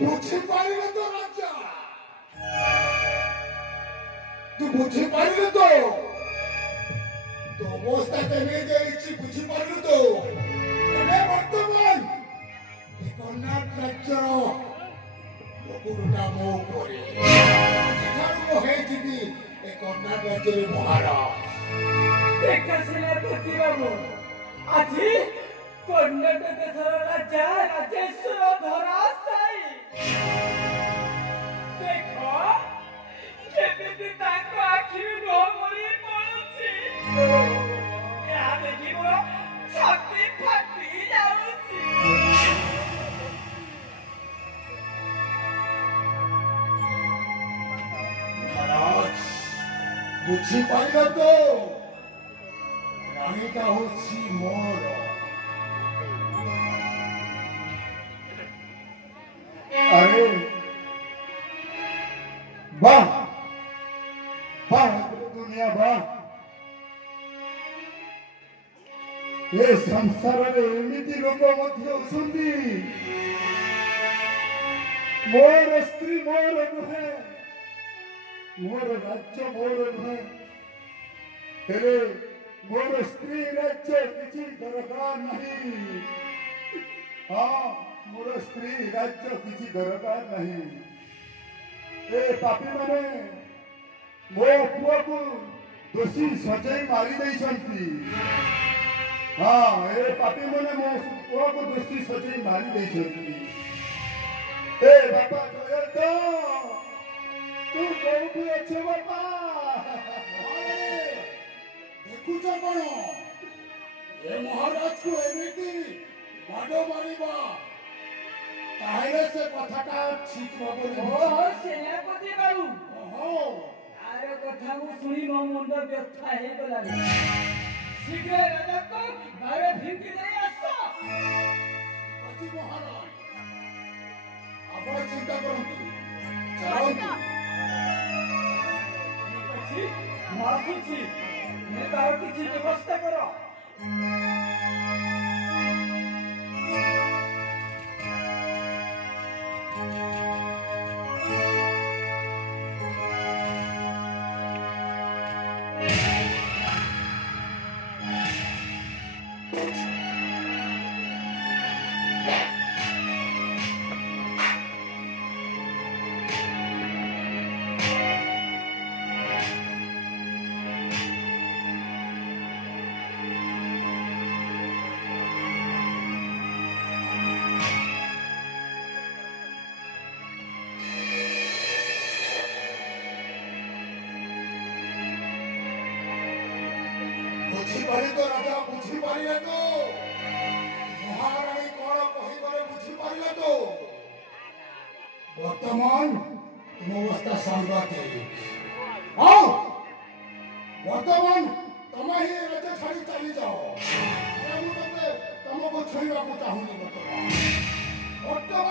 বুঝে পারলে তো রাজা, তুই বুঝে পারলে তো অবস্থা কেমে যাইছি, বুঝি পারলু তো এনে বর্তমান কর্ণাট রাজ্যর লোকটা ମୋ ଉପରେ ମୁଁ ହେଇଯିବି ଏ କର୍ଣ୍ଣାଟ ରାଜ୍ୟରେ ମହାରାଜ। ଦେଖା ସିନା ପତିବାବୁ ଆଜି କର୍ଣ୍ଣାଟକ ଦେଶର ରାଜା ରାଜେଶ୍ୱର ଧରାଶାୟୀ। ଦେଖ କେମିତି ତାଙ୍କ ଆଖିରୁ ଲୁହ ଗଳି ପଡୁଛି। ଏହା ଦେଖି ମୋର ଛାତି ଫାଟି ଯାଉଛି। মহারাজ বুঝিপারিল তো রানীটা হচ্ছে মোর। अरे वाह वाह दुनिया वाह, ए संसार रे एमिति लोक मध्य असुंदी। मोर स्त्री मोर नुहे, मोर राज्य मोर नुहे, हेले मोर स्त्री राज्य किसी दरकार नहीं। हाँ मोर स्त्री राज्य किसी दरकार नहीं। ए पापी माने मो पुआ को दोषी सजाई मारी देइछंती। हाँ ए पापी माने मो पुआ को दोषी सजाई मारी देइछंती। ए बापा जयंत तू कोउठी अच्छे बापा? ଦେଖୁଛ କଣ ଏ ମହାରାଜ କୁ ଏମିତି ମାଡ ମାରିବା, ତାହେଲେ ସେ କଥାଟା ଠିକ ଭାବରେ ଓହୋ ସେନାପତି ବାବୁ, ଓହୋ ଆର କଥା ମୁଁ ଶୁଣି ମୋ ମୁଣ୍ଡ ବ୍ୟଥା ହେଇଗଲାଣି। ଶୀଘ୍ର ରାଜାକୁ ଘର ଫିଙ୍କି ଦେଇ ଆସ। ଅଛି ମହାରାଜ, ଆପଣ ଚିନ୍ତା କରନ୍ତୁ, ଚାଲନ୍ତୁ। ଠିକ ଅଛି ମୁଁ ଆସୁଛି, ମୁଁ ତାର କିଛି ବ୍ୟବସ୍ଥା କର। ବୁଝିପାରି ତ ରାଜା, ବୁଝିପାରିଲେ ତ ମହାରାଣୀ କଣ କହିବରେ ବୁଝିପାରିଲେ ତ? ବର୍ତ୍ତମାନ ତୁମ ଅବସ୍ଥା ସାଂଘାତିକ। ହଁ ବର୍ତ୍ତମାନ ତମେ ହିଁ ରାଜ୍ୟ ଛାଡି ଚାଲିଯାଅ। ମୁଁ ତମକୁ ଛୁଇଁବାକୁ ଚାହୁଁନି ବର୍ତ୍ତମାନ।